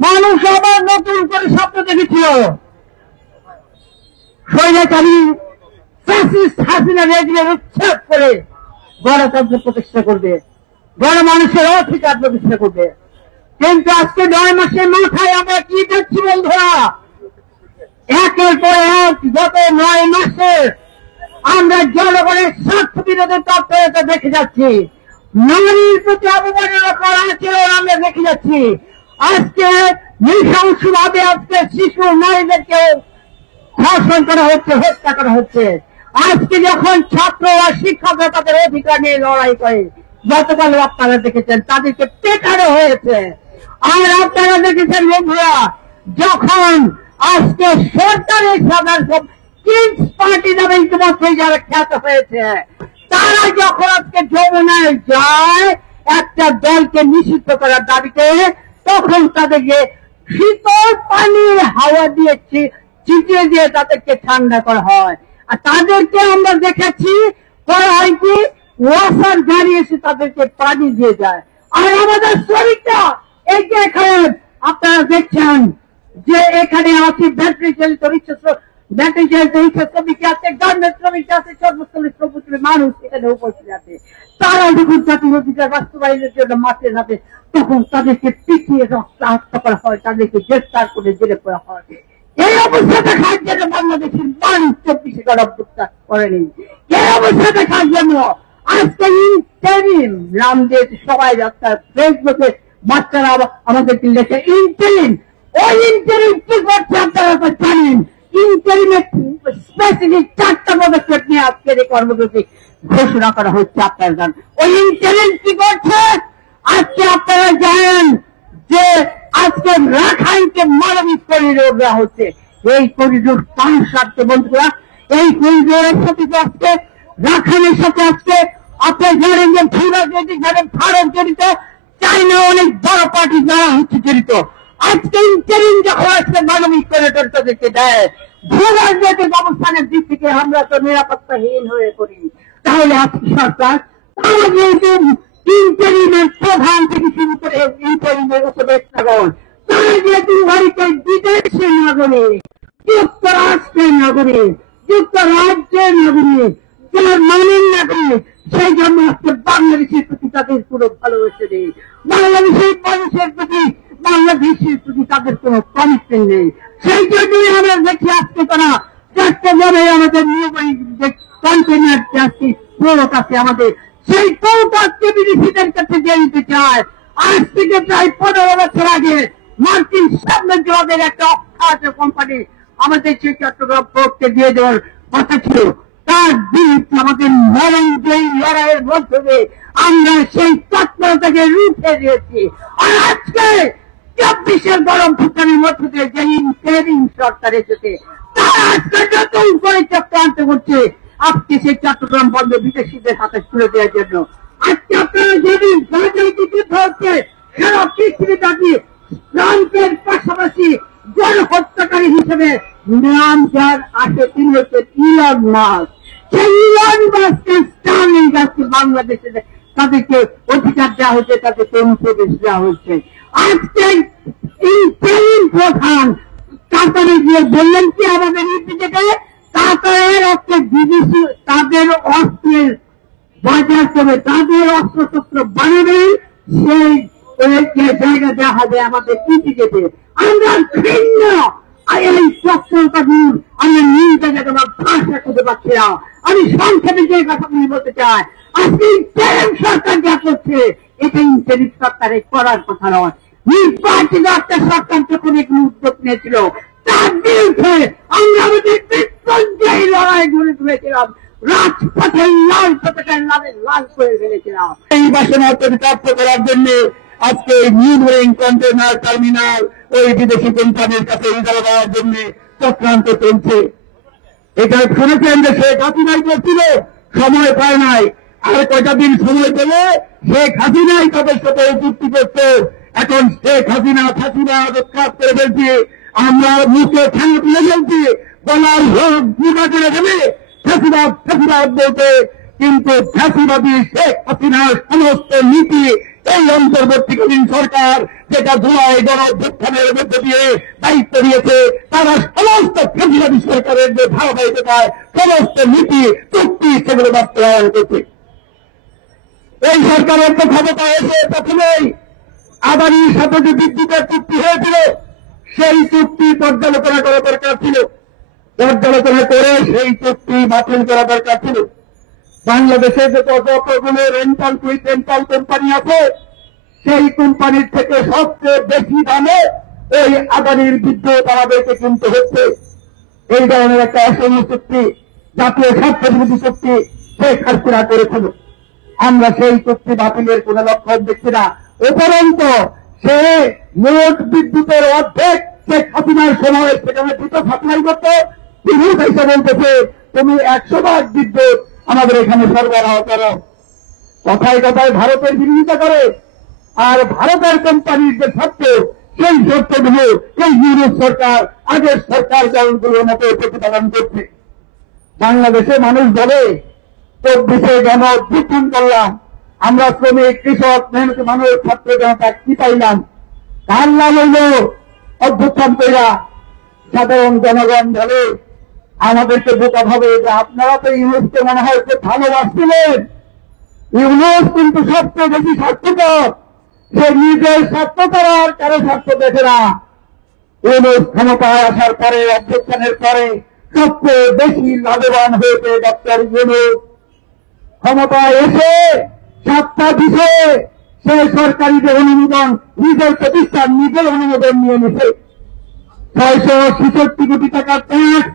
মানুষ আবার নতুন করে স্বপ্ন দেখেছিল স্বৈরাচারী ফ্যাসিস্ট হাসিনা রেজিমের উচ্ছেদ করে গণতন্ত্র প্রতিষ্ঠা করবে, গণমানুষের অধিকার প্রতিষ্ঠা করবে। কিন্তু আজকে 9 মাসের মাথায় আমরা কি দেখছি বন্ধুরা? একের পর এক গত 9 মাসে আমরা জনগণের স্বার্থ বিরোধী তৎপরতা দেখে যাচ্ছি, নারীর প্রতি অবমাননা করা আচরণ আমরা দেখে যাচ্ছি। আজকে নৃশংসভাবে আজকে শিশু নারীদেরকে ধর্ষণ করা হচ্ছে, হত্যা করা হচ্ছে। আজকে যখন ছাত্র আর শিক্ষকরা তাদের অধিকার নিয়ে লড়াই করে, গতকাল আপনারা দেখেছেন তাদেরকে পেটানো হয়েছে। আর আপনারা দেখেছেন বন্ধুরা, যখন আজকে সরকারের সাধারণ কিংস পার্টি নামে ইতিমধ্যে যারা খ্যাত হয়েছে, তারা যখন আজকে যমুনায় যায় একটা দলকে নিষিদ্ধ করার দাবিতে, তখন তাদেরকে শীতল পানির হাওয়া দিয়ে ছিটিয়ে দিয়ে তাদেরকে ঠান্ডা করা হয়। আর তাদেরকে আমরা দেখেছি করা হয় কি, ওয়াসার গাড়ি এসে তাদেরকে পানি দিয়ে যায়। আর আমাদের শ্রমিকরা এই যে এখানে আপনারা দেখছেন যে এখানে আছে ব্যাটারি চালিত রিক্সা, ব্যাটারি চালিত রিক্সা শ্রমিক আছে, গার্মেন্টস শ্রমিক আছে, সর্বস্তরের শ্রমিক মানুষ এখানে উপস্থিত আছে। তারা যখন জাতির অধিকার বাস্তবায়নের জন্য মাঠে নামে, তখন তাদেরকে পিটিয়ে হত্যা করা হয়, তাদেরকে গ্রেফতার করে জেলে করা হয়। এই অবস্থা দেখার জন্য বাংলাদেশের মানুষ 24 গণঅভ্যুত্থান করেনি। এই অবস্থা দেখার জন্য আজকে ইন্টারিম নাম দিয়ে সবাই ফেসবুকে বাচ্চারা আমাদেরকে লেখে ইন্টারিম। ওই ইন্টারিম কি করছে আপনারা তো জানেন। ইন্টারিমের স্পেসিফিক 4টা পদক্ষেপ নিয়ে আজকের এই কর্মসূচি ঘোষণা করা হচ্ছে। আপনারা জানেন ওই ইন্টারিম কি করছে। আজকে আপনারা জানেন যে আজকে রাখাইনকে মানবিক করিডোর দেওয়া হচ্ছে। এই করিডোর কার স্বার্থে বন্ধুরা? এই করিডোরের সাথে আজকে রাখাইনের সাথে আজকে আপনার জানেন যে ভারত জড়িত, চাইনা অনেক বড় পার্টি যারা হচ্ছে জড়িত। আজকে ইন্টারিম যখন আজকে মানবিক করিডোর তাদেরকে দেয়, ভূরাজনৈতিক অবস্থানের দিক থেকে আমরা তো নিরাপত্তাহীন হয়ে পড়ি। তাহলে আজকে সরকার তারা যেহেতু ইন্টারিমের প্রধান থেকে শুরু করে ইন্টারিমের উপদেষ্টাগণ, তারা যেহেতু ভারতের বিদেশের নাগরিক, যুক্তরাষ্ট্রের নাগরিক, যুক্তরাজ্যের নাগরিক, জার্মানির নাগরিক, সেই জন্য আজকে বাংলাদেশের প্রতি তাদের কোনো ভালোবাসা নেই। বাংলাদেশের মানুষের প্রতি, বাংলাদেশের প্রতি তাদের কোনো কমিটমেন্ট নেই। সেই জন্যই আমরা দেখি আজকে তারা চট্টগ্রামে আমাদের যে কন্টেনার পোর্ট আছে আমাদের, সেই পোর্ট আজকে বিদেশিদের কাছে দিয়ে দিতে চায়। আজ থেকে প্রায় 15 বছর আগে মার্কিন সাম্রাজ্যবাদের একটা অখ্যাত কোম্পানি আমাদের সেই চট্টগ্রাম পোর্টকে দিয়ে দেওয়ার কথা ছিল। তার বিরুদ্ধে আমাদের মরণ জয়ী লড়াইয়ের মধ্যে দিয়ে আমরা সেই তৎপরতাকে রুখে দিয়েছি। আর আজকে 24 গরম ফুটানের মধ্যে দিয়ে যে ইন্টারিম সরকার এসেছে, তারা আজকে নতুন করে চক্রান্ত করছে আজকে সেই চট্টগ্রাম বন্দর বিদেশিদের হাতে তুলে দেওয়ার জন্য। আজকে আপনারা যদি রাজনৈতিক যুদ্ধ হচ্ছে, সারা পৃথিবী দাঁড়িয়ে ট্রাম্পের পাশাপাশি গণহত্যাকারী হিসেবে নাম যার আসে তিনি হচ্ছে ইলন মাস্ক। সেই ইলন মাস্কের স্টার্লিং আজকে বাংলাদেশে তাদেরকে অধিকার দেওয়া হচ্ছে, তাদেরকে অনুপ্রবেশ দেওয়া হচ্ছে। আজকে ইন্টারিম প্রধান কাতারে গিয়ে বললেন কি আমাদের নির্দেশকে, কাতারের একটা বিদেশি তাদের অস্ত্রের বাজার করে তাদের অস্ত্রশস্ত্র বানাবেন, সেই জায়গা দেওয়া হবে আমাদের কৃষিকে। আমরা ভিন্ন এই সক্ষমতাগুলো আমরা নিন্দা জায়গা ভাষা করতে পারছি না। আমি সংক্ষেপে যে কথাগুলি বলতে চাই, আজকে ইন্টারিম সরকার যা করছে, এটা ইন্টারিম সরকারের করার কথা নয়। নির্বাচিত একটা সরকার যখন এগুলো উদ্যোগ নিয়েছিল, তার বিরুদ্ধে আমরা আমাদের বিপর্যয়ী লড়াই গড়ে তুলেছিলাম, রাজপথে লাল পতাকার লাল করে ফেলেছিলাম। এই বাসনা চরিতার্থ করার জন্য আজকে নিউমরিং কন্টেনার টার্মিনাল ওই বিদেশি কোম্পানির কাছে ইজারা দেওয়ার জন্য চক্রান্ত চলছে। এটা শুনেছেন যে শেখ হাসিনাই করছিল, সময় পায় নাই। আর কয়টা দিন সময় পেলে শেখ হাসিনাই তাদের সাথে চুক্তি করত। এখন শেখ হাসিনা কাজ করে ফেলছে, আমরা মুখে ঠান্ডা তুলে ফেলছি, বলার হোক বুঝা করে দেবে ফ্যাসিবাদ বলতে। কিন্তু ফ্যাসিবাদী শেখ হাসিনার সমস্ত নীতি এই অন্তর্বর্তীকালীন সরকার যেটা জুলাই গণঅভ্যুত্থানের মধ্য দিয়ে দায়িত্ব নিয়েছে, তারা সমস্ত ফেব্রুয়ারি সরকারের যে ধারাবাহিকতায় সমস্ত নীতি চুক্তি সেগুলো বাস্তবায়ন করছে। এই সরকারের তো ক্ষমতা এসে প্রথমেই আদানির সাথে যে বিদ্যুতের চুক্তি হয়েছিল সেই চুক্তি পর্যালোচনা করা দরকার ছিল, পর্যালোচনা করে সেই চুক্তি বাতিল করা দরকার ছিল। বাংলাদেশে যতগুলো রেন্টাল কোম্পানি আছে সেই কোম্পানির থেকে সবচেয়ে বেশি দামে এই আদানির বিদ্যুৎ আমাদেরকে কিনতে হচ্ছে। এই ধরনের একটা অসম চুক্তি, জাতীয় স্বার্থবিরোধী চুক্তি শেখ হাসিনা করেছিল। আমরা সেই চুক্তি বাতিলের কোন লক্ষণ দেখছি না। উপরন্ত সে মোট বিদ্যুতের অর্ধেক শেখ হাসিনার সময় সেখানে দ্রুত সাপ্লাই করতে বিদ্যুৎ এসে বলতেছে তুমি 100 ভাগ বিদ্যুৎ আমাদের এখানে সরবরাহ করো। কথায় কথায় ভারতের বিরোধিতা করে, আর ভারতের কোম্পানির যে শর্ত সেই শর্তগুলো এই ইউরোপ সরকার আগের সরকার দলগুলোর মতো প্রতিপালন করছে। বাংলাদেশে মানুষ বলে 24-এ গণঅভ্যুত্থান করলাম, আমরা শ্রমিক, কৃষক, মেহনতি মানুষ, ছাত্র জনতা কি পাইলাম? কার লাভ হইল অভ্যুত্থান কইরা? সাধারণ জনগণ বলে আমাদেরকে বোকা ভাবে যে আপনারা তো ইউনুসকে মনে হয় খুব ভালোবাসছিলেন। ইউনুস কিন্তু সবচেয়ে বেশি স্বার্থপর, সে নিজের স্বার্থ ছাড়া আর কারো স্বার্থ দেখে না। ইউনুস ক্ষমতায় আসার পরে, অভ্যুত্থানের পরে সবচেয়ে বেশি লাভবান হয়েছে ডক্টর ইউনুস। ক্ষমতায় এসে 7টা বিষয়ে সে সরকারি যে অনুমোদন, নিজের প্রতিষ্ঠান নিজের অনুমোদন নিয়ে নিছে। 666 কোটি টাকার ট্যাক্স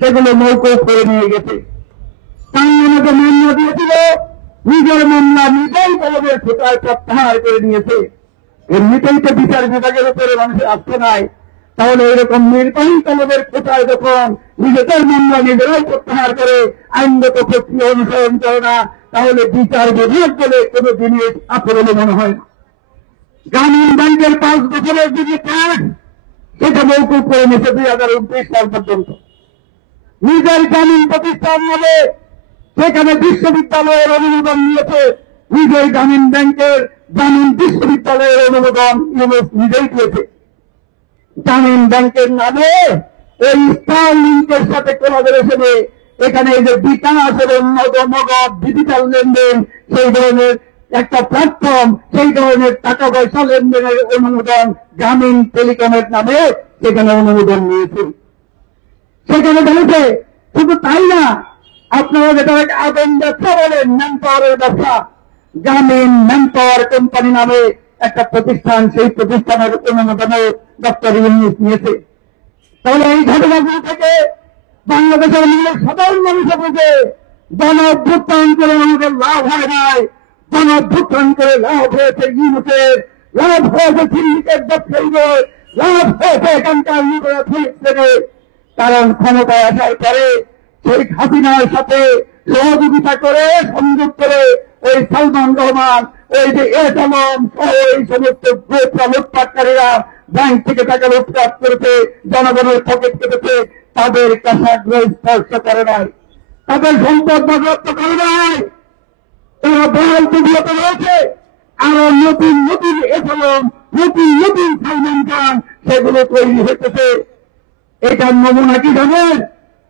সেগুলো মৌকুফ করে নিয়ে গেছে। তার যে মামলা দিয়েছিল নিজের মামলা নিজেই তলবের খোঁচায় প্রত্যাহার করে নিয়েছে। এমনিতেই তো বিচার বিভাগের উপরে মানুষের আস্থা নাই, তাহলে এরকম নির্বাহী তলবের খোঁচায় যখন নিজেদের মামলা নিজেরাই প্রত্যাহার করে আইনগত প্রক্রিয়া অনুসরণ করে না, তাহলে বিচার বিভাগ বলে কোন জিনিস আছে বলে মনে হয় না। গ্রামীণ ব্যাংকের 5 বছরের যে ট্যাক্স সেটা মৌকুফ করে নিয়েছে 2029 সাল পর্যন্ত। নিজের গ্রামীণ প্রতিষ্ঠান বলে সেখানে বিশ্ববিদ্যালয়ের অনুমোদন নিয়েছে, নিজের গ্রামীণ ব্যাংকের গ্রামীণ বিশ্ববিদ্যালয়ের অনুমোদন ইউনুস নিজেই দিয়েছে। গ্রামীণ ব্যাংকের নামে এই স্টারলিংকের সাথে কোলাবোরেশনে এখানে এই যে বিকাশ এবং নগদ ডিজিটাল লেনদেন, সেই ধরনের একটা প্ল্যাটফর্ম, সেই ধরনের টাকা পয়সা লেনদেনের অনুমোদন গ্রামীণ টেলিকমের নামে সেখানে অনুমোদন নিয়েছে। সেখানে বলেছে শুধু তাই না, আপনারা যেটা আগুন ব্যবসা বলেন, ম্যান পাওয়ারের ব্যবসা, গ্রামীণ ম্যান পাওয়ার কোম্পানি নামে একটা প্রতিষ্ঠান, সেই প্রতিষ্ঠানের অনুমোদনে ডক্টর ইউনুস নিয়েছে। তাহলে এই ঘটনাগুলো থেকে বাংলাদেশের মানুষ, সাধারণ মানুষের বুঝে গণঅভ্যুত্থান করে আমাদের লাভ হয় নাই, গণঅভ্যুত্থান করে লাভ হয়েছে ইউনুসের, লাভ হয়েছে সিন্ডিকেট ব্যবসায়ীদের, লাভ হয়েছে এখানকার লিবারেল। কারণ ক্ষমতায় আসার পরে শেখ হাসিনার সাথে সহযোগিতা করে, সংযোগ করে ওই সালমান রহমান, ওই যে এসালম সহ এই সমস্ত গ্রুপরা, লুটপাটকারীরা ব্যাংক থেকে টাকা লুটপাট করেছে, জনগণের পকেট কেটেছে, তাদের কাছাগ্রহ স্পর্শ করে নাই, তাদের সম্পদ বাজেয়াপ্ত করে নাই। তারা বহাল তবিয়ত রয়েছে, আরো নতুন নতুন এসালম, নতুন নতুন সালমান খান সেগুলো তৈরি হতেছে। এটার নমুনা কি জানেন?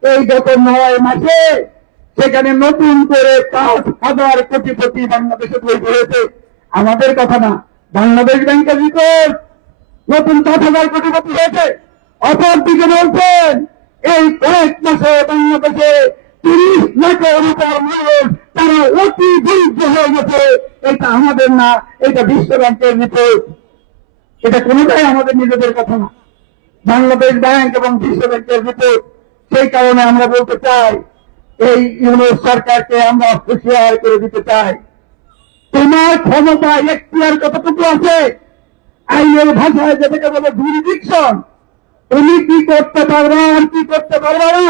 এই গত 9 মাসে সেখানে নতুন করে 5,000 কোটিপতি বাংলাদেশে তৈরি হয়েছে। আমাদের কথা না, বাংলাদেশ ব্যাংকের রিপোর্ট, নতুন 5,000 কোটিপতি হয়েছে। অপরদিকে বলছেন এই কয়েক মাসে বাংলাদেশে 30 লাখের উপর মানুষ তারা অতি দরিদ্র হয়ে গেছে। এটা আমাদের না, এটা বিশ্ব ব্যাংকের রিপোর্ট। এটা কোনোটাই আমাদের নিজেদের কথা না, বাংলাদেশ ব্যাংক এবং বিশ্ব ব্যাংকের রিপোর্ট। সেই কারণে আমরা বলতে চাই, এই ইউনুস সরকারকে আমরা হুঁশিয়ার করে দিতে চাই, তোমার ক্ষমতা এখতিয়ার কতটুকু আছে? আইনের ভাষায় যেটাকে বলে জুরিডিকশন, তুমি কি করতে পারবে আর কি করতে পারবে না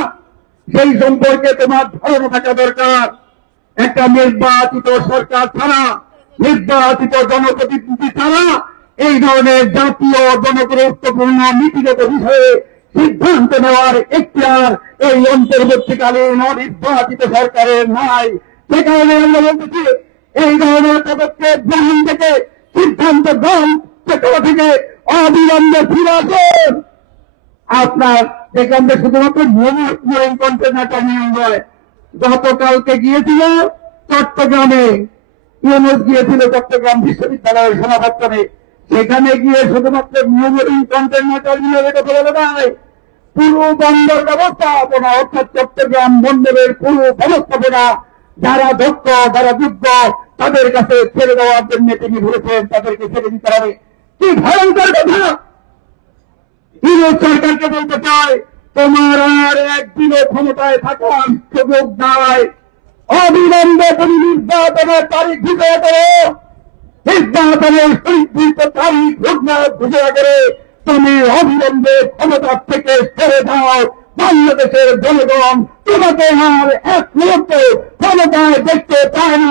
সেই সম্পর্কে তোমার ধারণা থাকা দরকার। একটা নির্বাচিত সরকার ছাড়া, নির্বাচিত জনপ্রতিনিধি ছাড়া এই ধরনের জাতীয় জনগুরুত্বপূর্ণ নীতিগত বিষয়ে সিদ্ধান্ত নেওয়ার এখতিয়ার এই অন্তর্বর্তীকালীন অনির্বাচিত সরকারের নাই। সে কারণে আমরা বলতেছি এই ধরনের পদক্ষেপ গ্রহণ থেকে সিদ্ধান্ত গ্রহণ সেখান থেকে অবিলম্বে ফিরে আসুন। আপনার দেখলাম যে শুধুমাত্র মনিটরিং কন্টেনারটা নিয়ে নয়, গতকালকে গিয়েছিল চট্টগ্রামে, ইউনুস গিয়েছিল চট্টগ্রাম বিশ্ববিদ্যালয়ের সমাবর্তনে, সেখানে গিয়ে শুধুমাত্র মনিটরিং কন্টেনারটা নিয়ে এটা বলে নয়, পুরো বন্দর ব্যবস্থাপনা অর্থাৎ চট্টগ্রাম বন্দরের পুরো ব্যবস্থাপনা যারা দক্ষ যারা যোগ্য তাদের কাছে ছেড়ে দেওয়ার জন্য তিনি বলেছেন তাদেরকে ছেড়ে দিতে হবে। কি ভয়ঙ্কর কথা! ইউনুস সরকারকে বলতে চায়, তোমার আর একদিনও ক্ষমতায় থাকার সুযোগ নাই, অবিলম্বে তুমি নির্বাচনের তারিখ ঘোষণা করো, নির্বাচনের সুনির্দিষ্ট তারিখ ঘোষণা করে তুমি অবিলম্বে ক্ষমতা থেকে সরে যাও। বাংলাদেশের জনগণ তোমাকে আর এক মুহূর্তে ক্ষমতায় দেখতে চায় না।